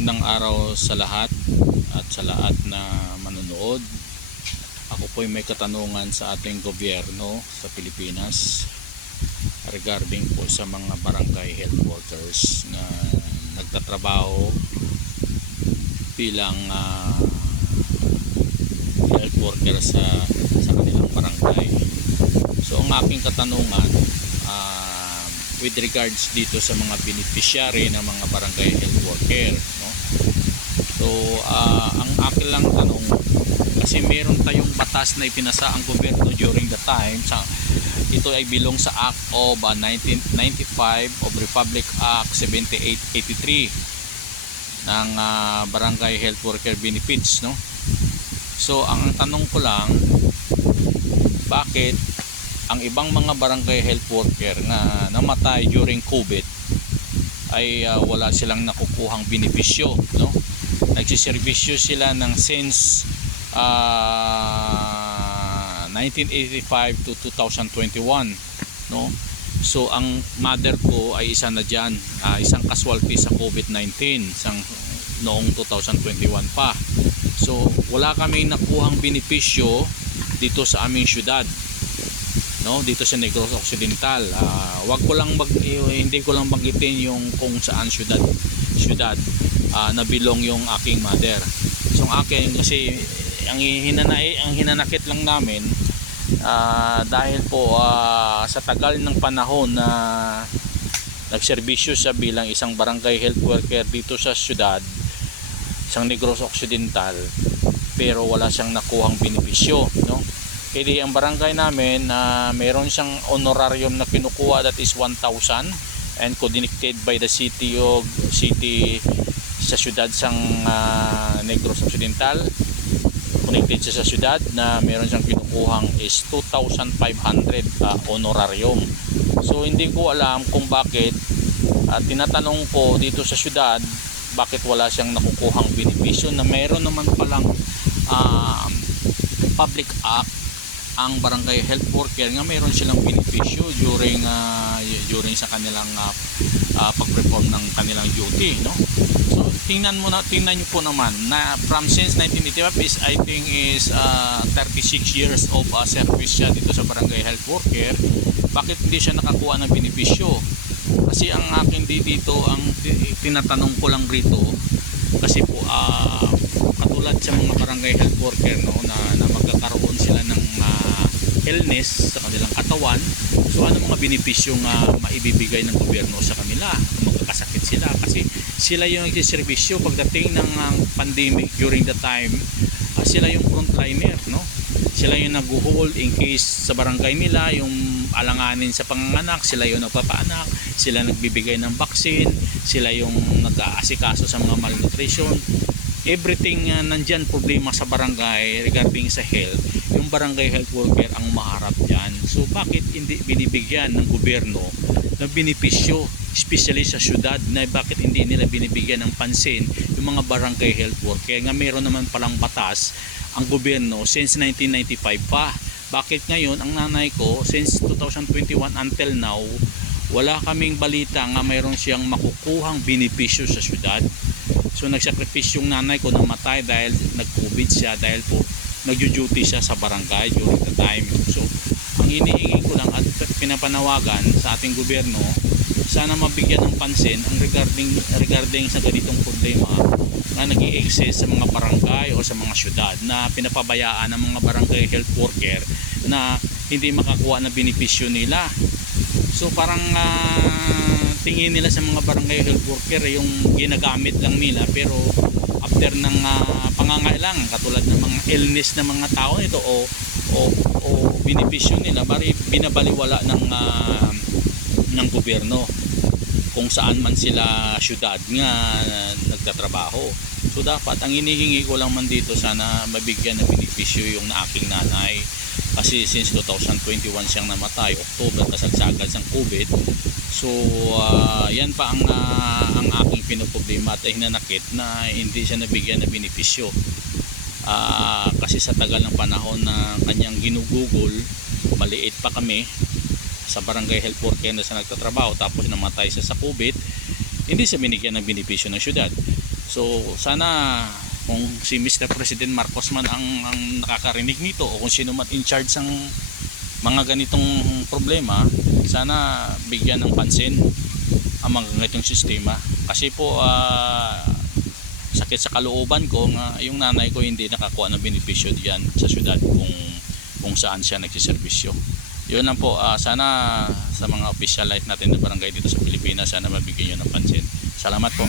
Magandang araw sa lahat at sa lahat na manonood. Ako po ay may katanungan sa ating gobyerno sa Pilipinas regarding po sa mga barangay health workers na nagtatrabaho bilang health worker sa kanilang barangay. So ang aking katanungan with regards dito sa mga beneficiary ng mga barangay health worker, no? So ang akin lang tanong, kasi meron tayong batas na ipinasa ang gobyerno during the time ito ay bilong sa Act of 1995 of Republic Act 7883 ng barangay health worker benefits, no? So ang tanong ko lang, bakit ang ibang mga barangay health worker na namatay during COVID ay wala silang nakukuhang benepisyo, no? Nagsiservisyo sila ng since 1985 to 2021, no? So ang mother ko ay isa na diyan, isang casualty sa COVID-19 noong 2021 pa. So wala kaming nakuhang benepisyo dito sa aming syudad, no, dito sa Negros Occidental. Hindi ko lang banggitin yung kung saan syudad na bilong yung aking mother. So ang akin kasi ang hinanakit lang namin dahil po sa tagal ng panahon na nagserbisyo siya bilang isang barangay health worker dito sa syudad, isang Negros Occidental, pero wala siyang nakuhang benepisyo, no? Kaya ang barangay namin mayroon siyang honorarium na kinukuha, that is 1,000, and connected by the city sa syudad sang Negros Occidental. Connected siya sa syudad na mayroon siyang kinukuhang is 2,500 honorarium. So hindi ko alam kung bakit, tinatanong ko dito sa syudad, bakit wala siyang nakukuhang benepisyo na mayroon naman palang public act ang barangay health worker nga mayroon silang benepisyo during sa kanilang pag-perform ng kanilang duty, no? So tingnan niyo po naman na from since 1985 is I think is 36 years of service siya dito sa barangay health worker. Bakit hindi siya nakakuha ng benepisyo? Kasi ang akin dito, ang tinatanong ko lang rito, kasi po katulad sa mga barangay health worker, no, na magkakaroon sila ng illness sa kanilang katawan. So ano mga benepisyo nga maibibigay ng gobyerno sa kanila kung magkakasakit sila, kasi sila yung nagsiservisyo pagdating ng pandemic during the time. Sila yung frontliner, no? Sila yung nag-hold in case sa barangay nila yung alanganin sa panganganak, sila yung nagpapaanak, sila nagbibigay ng vaccine, sila yung nag-aasikaso sa mga malnutrition. Everything nandyan problema sa barangay regarding sa health, yung barangay health worker ang maharap dyan. So bakit hindi binibigyan ng gobyerno ng benepisyo, especially sa syudad, na bakit hindi nila binibigyan ng pansin yung mga barangay health worker nga mayroon naman palang batas ang gobyerno since 1995 pa? Bakit ngayon ang nanay ko since 2021 until now wala kaming balita nga mayroon siyang makukuhang benepisyo sa syudad? So nagsakripisyo yung nanay ko, namatay dahil nag-COVID siya, dahil po nagjo-duty siya sa barangay during the time. So ang hinihingi ko lang at pinapanawagan sa ating gobyerno, sana mabigyan ng pansin ang regarding sa ganitong problema na nag-i-exist sa mga barangay o sa mga syudad, na pinapabayaan ng mga barangay health worker na hindi makakuha ng benepisyo nila. So parang tingin nila sa mga barangay health worker yung ginagamit lang nila, pero after ng pangangailangan katulad ng mga illness ng mga tao nito o benepisyo nila, binabaliwala ng gobyerno kung saan man sila syudad nga nagtatrabaho. So dapat ang hinihingi ko lang man dito, sana mabigyan ng benepisyo yung aking nanay, kasi since 2021 siyang namatay, October, kasagsagan ng COVID. So yan pa ang aking pinoproblema at hinanakit na hindi siya nabigyan ng benepisyo. Kasi sa tagal ng panahon na kanyang ginugugol, maliit pa kami sa barangay health worker na sa nagtatrabaho, tapos namatay siya sa COVID, hindi siya binigyan ng benepisyo ng syudad. So sana kung si Mr. President Marcos man ang nakakarinig nito o kung sino man in charge ng mga ganitong problema, sana bigyan ng pansin ang mga ganitong sistema. Kasi po sakit sa kalooban ko nga yung nanay ko hindi nakakuha ng benepisyo diyan sa syudad kung saan siya nagsiservisyo. Yun lang po, sana sa mga official light natin na barangay dito sa Pilipinas, sana mabigyan nyo ng pansin. Salamat po.